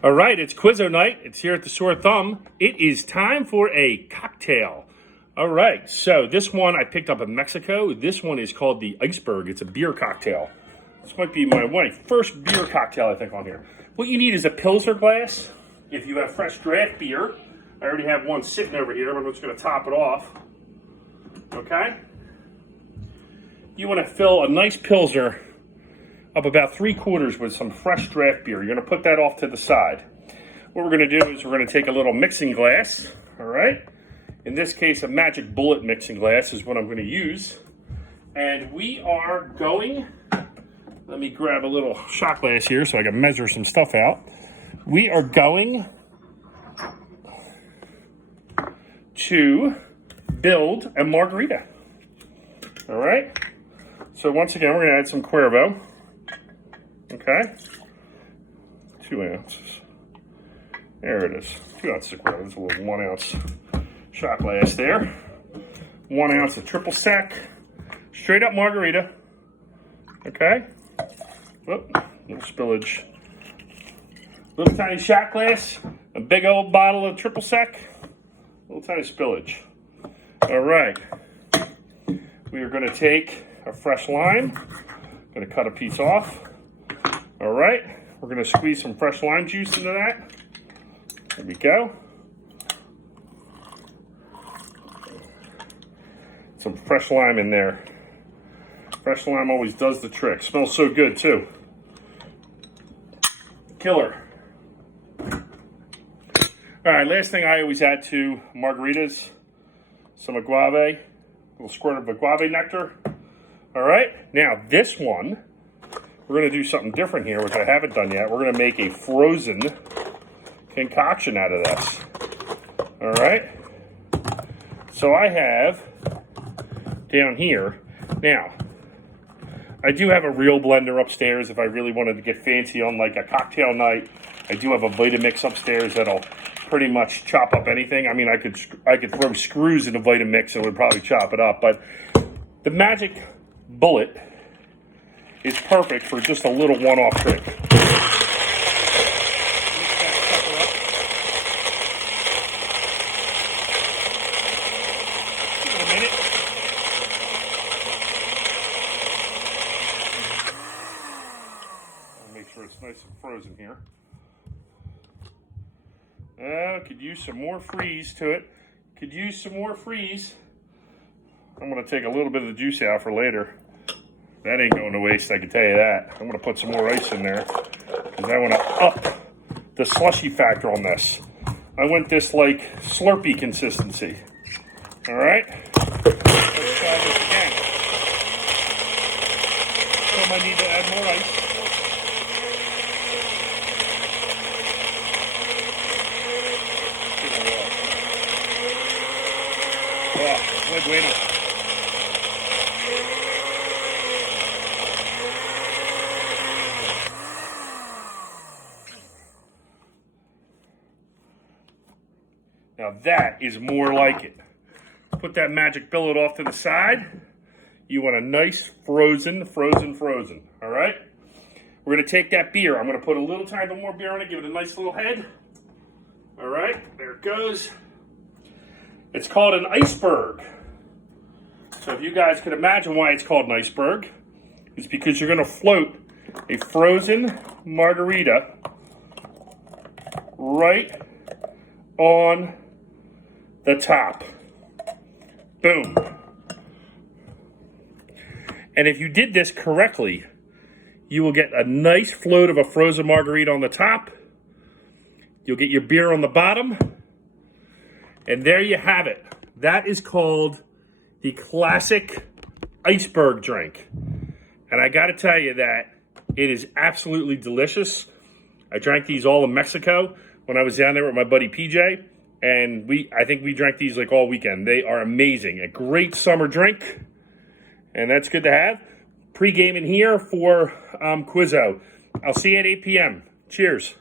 All right, it's Quizzo night. It's here at the Sore Thumb. It is time for a cocktail. All right, so this one I picked up in Mexico. This one is called the Iceberg. It's a beer cocktail. This might be my first beer cocktail, I think, on here. What you need is a Pilsner glass. If you have fresh draft beer, I already have one sitting over here, but I'm just going to top it off. Okay? You want to fill a nice Pilsner up about 3/4 with some fresh draft beer. You're going to put that off to the side. What we're going to do is we're going to take a little mixing glass, all right? In this case, a Magic Bullet mixing glass is what I'm going to use. And we are going, let me grab a little shot glass here so I can measure some stuff out. We are going to build a margarita, all right? So once again, we're going to add some Cuervo. Okay, 2 ounces. There it is. 2 ounces of Cuervo. There's a little 1 ounce shot glass there. 1 ounce of triple sec. Straight up margarita. Okay. Whoop, little spillage. Little tiny shot glass. A big old bottle of triple sec. Little tiny spillage. All right. We are going to take a fresh lime. Going to cut a piece off. All right, we're going to squeeze some fresh lime juice into that. There we go. Some fresh lime in there. Fresh lime always does the trick. Smells so good too. Killer. All right, last thing I always add to margaritas, some agave, a little squirt of agave nectar. All right, now this one, we're going to do something different here, which I haven't done yet. We're going to make a frozen concoction out of this. All right? So I have down here. Now, I do have a real blender upstairs if I really wanted to get fancy on like a cocktail night. I do have a Vitamix upstairs that'll pretty much chop up anything. I mean, I could throw screws in a Vitamix and it would probably chop it up. But the Magic Bullet is perfect for just a little one-off trick. Make sure it's nice and frozen here. Could use some more freeze to it. Could use some more freeze. I'm going to take a little bit of the juice out for later. That ain't going to waste, I can tell you that. I'm going to put some more ice in there because I want to up the slushy factor on this. I want this like Slurpee consistency. All right? Let's try this again. So I need to add more ice. Oh, muy bueno. Now that is more like it. Put that Magic Bullet off to the side. You want a nice frozen. All right? We're going to take that beer. I'm going to put a little tiny bit more beer on it, give it a nice little head. All right, there it goes. It's called an Iceberg. So if you guys can imagine why it's called an Iceberg, it's because you're going to float a frozen margarita right on the top. Boom. And if you did this correctly, you will get a nice float of a frozen margarita on the top. You'll get your beer on the bottom. And there you have it. That is called the classic Iceberg drink. And I got to tell you that it is absolutely delicious. I drank these all in Mexico when I was down there with my buddy PJ. And I think we drank these like all weekend. They are amazing. A great summer drink. And that's good to have. Pre-gaming here for Quizzo. I'll see you at 8 p.m. Cheers.